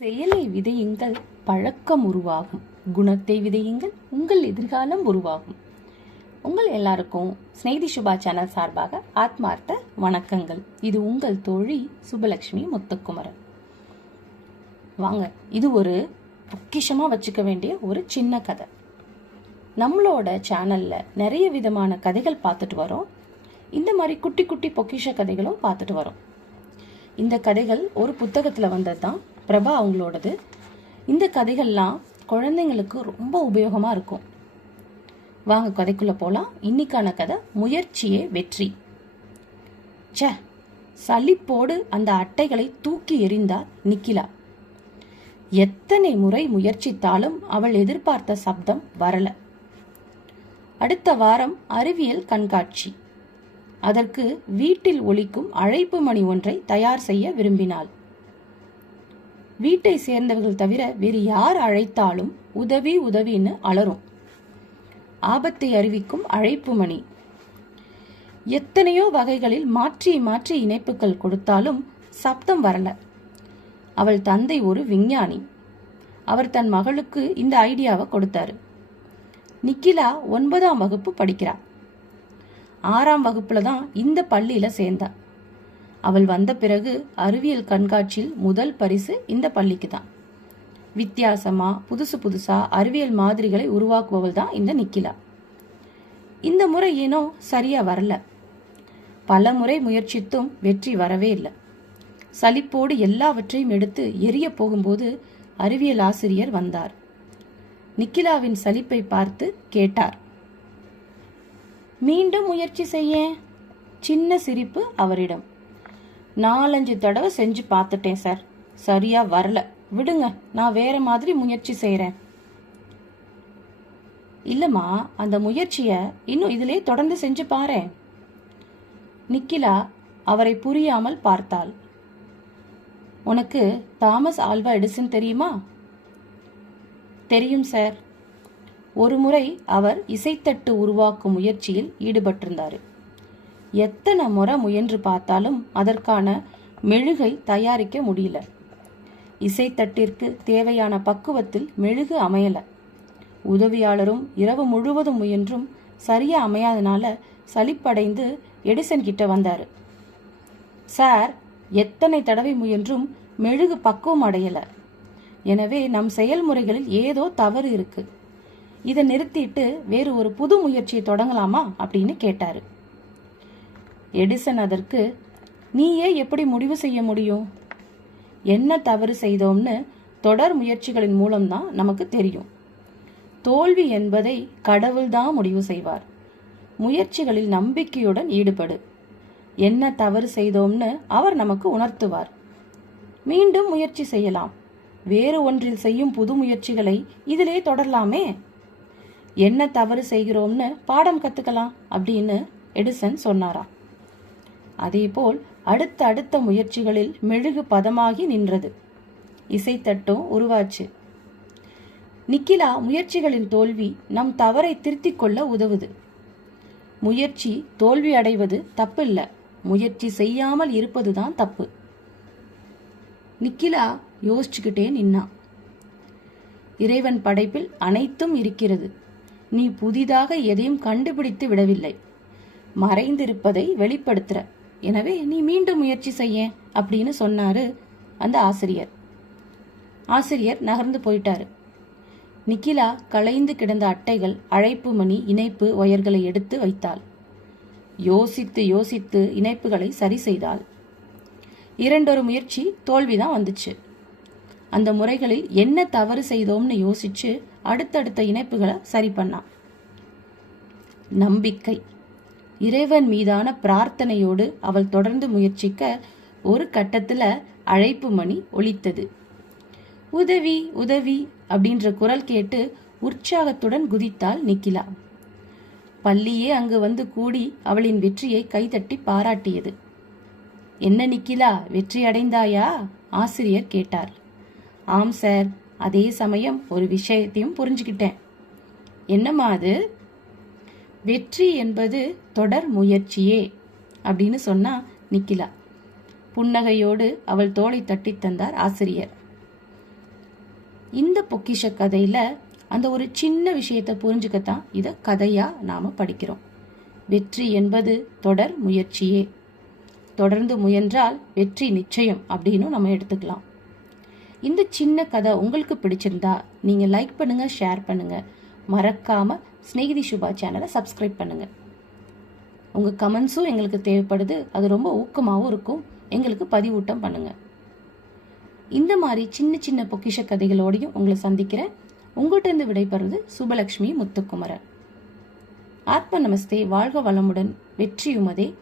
செயலை விதையுங்கள் பழக்கம் உருவாகும். குணத்தை விதையுங்கள் உங்கள் எதிர்காலம் உருவாகும். உங்கள் எல்லாருக்கும் ஸ்நேதி சுபா சேனல் சார்பாக ஆத்மார்த்த வணக்கங்கள். இது உங்கள் தோழி சுபலட்சுமி முத்துக்குமரன். வாங்க இது ஒரு பொக்கிஷமாக வச்சுக்க வேண்டிய ஒரு சின்ன கதை. நம்மளோட சேனல்ல நிறைய விதமான கதைகள் பார்த்துட்டு வரோம். இந்த மாதிரி குட்டி குட்டி பொக்கிஷ கதைகளும் பார்த்துட்டு வரோம். இந்த கதைகள் ஒரு புத்தகத்தில் வந்தது தான் பிரபா அவங்களோடது. இந்த கதைகள்லாம் குழந்தைங்களுக்கு ரொம்ப உபயோகமாக இருக்கும். வாங்க கதைக்குள்ளே போகலாம் இன்னைக்கான கதை முயற்சியே வெற்றி. ச சலிப்போடு அந்த அட்டைகளை தூக்கி எறிந்தார் நிக்கிலா. எத்தனை முறை முயற்சித்தாலும் அவள் எதிர்பார்த்த சப்தம் வரல. அடுத்த வாரம் அறிவியல் கண்காட்சி. அதற்கு வீட்டில் ஒலிக்கும் அழைப்பு மணி ஒன்றை தயார் செய்ய விரும்பினாள். வீட்டை சேர்ந்தவர்கள் தவிர வேறு யார் அழைத்தாலும் உதவி உதவின்னு அலரும் ஆபத்தை அறிவிக்கும் அழைப்பு மணி. எத்தனையோ வகைகளில் மாற்றி மாற்றி இணைப்புகள் கொடுத்தாலும் சப்தம் வரல. அவள் தந்தை ஒரு விஞ்ஞானி. அவர் தன் மகளுக்கு இந்த ஐடியாவை கொடுத்தாரு. நிக்கிலா ஒன்பதாம் வகுப்பு படிக்கிறா. ஆறாம் வகுப்புல தான் இந்த பள்ளியில சேர்ந்தா. அவள் வந்த பிறகு அறிவியல் கண்காட்சியில் முதல் பரிசு இந்த பள்ளிக்கு தான் வித்தியாசமா புதுசு புதுசா அறிவியல் மாதிரிகளை உருவாக்குபவள் தான் இந்த நிக்கிலா. இந்த முறை ஏனோ சரியா வரல. பல முறை முயற்சித்தும் வெற்றி வரவே இல்லை. சலிப்போடு எல்லாவற்றையும் எடுத்து எரிய போகும்போது அறிவியல் ஆசிரியர் வந்தார். நிக்கிலாவின் சலிப்பை பார்த்து கேட்டார். மீண்டும் முயற்சி செய்ய சின்ன சிரிப்பு அவரிடம். நாலஞ்சு தடவை செஞ்சு பார்த்துட்டேன் சார். சரியா வரல. விடுங்க நான் வேற மாதிரி முயற்சி செய்கிறேன் இல்லம்மா அந்த முயற்சியை இன்னும் இதிலே தொடர்ந்து செஞ்சு பாரேன். நிக்கிலா அவரை புரியாமல் பார்த்தாள். உனக்கு தாமஸ் ஆல்வா எடிசன் தெரியுமா? தெரியும் சார். ஒரு முறை அவர் இசைத்தட்டு உருவாக்கும் முயற்சியில் ஈடுபட்டிருந்தார். எத்தனை முறை முயன்று பார்த்தாலும் அதற்கான மெழுகை தயாரிக்க முடியல. இசைத்தட்டிற்கு தேவையான பக்குவத்தில் மெழுகு அமையல. உதவியாளரும் இரவு முழுவதும் முயன்றும் சரியா அமையாதனால சலிப்படைந்து எடிசன் கிட்ட வந்தாரு. சார் எத்தனை தடவை முயன்றும் மெழுகு பக்குவம் அடையல. எனவே நம் செயல்முறைகளில் ஏதோ தவறு இருக்கு. இதை நிறுத்திட்டு வேறு ஒரு புது முயற்சியை தொடங்கலாமா? அப்படின்னு கேட்டாரு. எடிசன் அதற்கு நீயே எப்படி முடிவு செய்ய முடியும்? என்ன தவறு செய்தோம்னு தொடர் முயற்சிகளின் மூலம்தான் நமக்கு தெரியும். தோல்வி என்பதை கடவுள்தான் முடிவு செய்வார். முயற்சிகளில் நம்பிக்கையுடன் ஈடுபடு. என்ன தவறு செய்தோம்னு அவர் நமக்கு உணர்த்துவார். மீண்டும் முயற்சி செய்யலாம். வேறு ஒன்றில் செய்யும் புது முயற்சிகளை இதிலே தொடரலாமே. என்ன தவறு செய்கிறோம்னு பாடம் கத்துக்கலாம் அப்படின்னு எடிசன் சொன்னாராம். அதேபோல் அடுத்த அடுத்த முயற்சிகளில் மெழுகு பதமாகி நின்றது. இசைத்தட்டும் உருவாச்சு. நிக்கிலா முயற்சிகளின் தோல்வி நம் தவறை திருத்திக் கொள்ள உதவுது. முயற்சி தோல்வி அடைவது தப்பில்ல. முயற்சி செய்யாமல் இருப்பதுதான் தப்பு. நிக்கிலா யோசிச்சுக்கிட்டே நின்னா. இறைவன் படைப்பில் அனைத்தும் இருக்கிறது. நீ புதிதாக எதையும் கண்டுபிடித்து விடவில்லை. மறைந்திருப்பதை வெளிப்படுத்துற. எனவே நீ மீண்டும் முயற்சி செய்ய அப்படின்னு சொன்னாரு அந்த ஆசிரியர். ஆசிரியர் நகர்ந்து போயிட்டாரு. நிக்கிலா களைந்து கிடந்த அட்டைகள் அழைப்பு மணி இணைப்பு ஒயர்களை எடுத்து வைத்தாள். யோசித்து யோசித்து இணைப்புகளை சரி செய்தாள். இரண்டொரு முயற்சி தோல்விதான் வந்துச்சு. அந்த முறைகளில் என்ன தவறு செய்தோம்னு யோசிச்சு அடுத்தடுத்த இணைப்புகளை சரி பண்ணான். நம்பிக்கை. இறைவன் மீதான பிரார்த்தனையோடு அவள் தொடர்ந்து முயற்சிக்க ஒரு கட்டத்துல அழைப்பு மணி ஒலித்தது. உதவி உதவி அப்படின்ற குரல் கேட்டு உற்சாகத்துடன் குதித்தாள் நிக்கிலா. பள்ளியே அங்கு வந்து கூடி அவளின் வெற்றியை கைதட்டி பாராட்டியது. என்ன நிக்கிலா வெற்றி அடைந்தாயா? ஆசிரியர் கேட்டார். ஆம் சார். அதே சமயம் ஒரு விஷயத்தையும் புரிஞ்சுக்கிட்டேன். என்னம்மா அது? வெற்றி என்பது தொடர் முயற்சியே அப்படின்னு சொன்னா நிக்கிலா. புன்னகையோடு அவள் தோளை தட்டி தந்தார் ஆசிரியர். இந்த பொக்கிஷ கதையில அந்த ஒரு சின்ன விஷயத்தை புரிஞ்சுக்கத்தான் இத கதையா நாம படிக்கிறோம். வெற்றி என்பது தொடர் முயற்சியே. தொடர்ந்து முயன்றால் வெற்றி நிச்சயம் அப்படின்னு நம்ம எடுத்துக்கலாம். இந்த சின்ன கதை உங்களுக்கு பிடிச்சிருந்தா நீங்க லைக் பண்ணுங்க ஷேர் பண்ணுங்க. மறக்காமல் ஸ்நேகிதி சுபா சேனலை சப்ஸ்கிரைப் பண்ணுங்கள் உங்கள் கமெண்ட்ஸும் எங்களுக்கு தேவைப்படுது. அது ரொம்ப ஊக்கமாகவும் இருக்கும். எங்களுக்கு பதிவூட்டம் பண்ணுங்கள் இந்த மாதிரி சின்ன சின்ன பொக்கிஷ கதைகளோடையும் உங்களை சந்திக்கிறேன். உங்கள்கிட்ட இருந்து விடைபெறுவது முத்துக்குமரன். ஆத்ம நமஸ்தே. வாழ்க வளமுடன். வெற்றியுமதே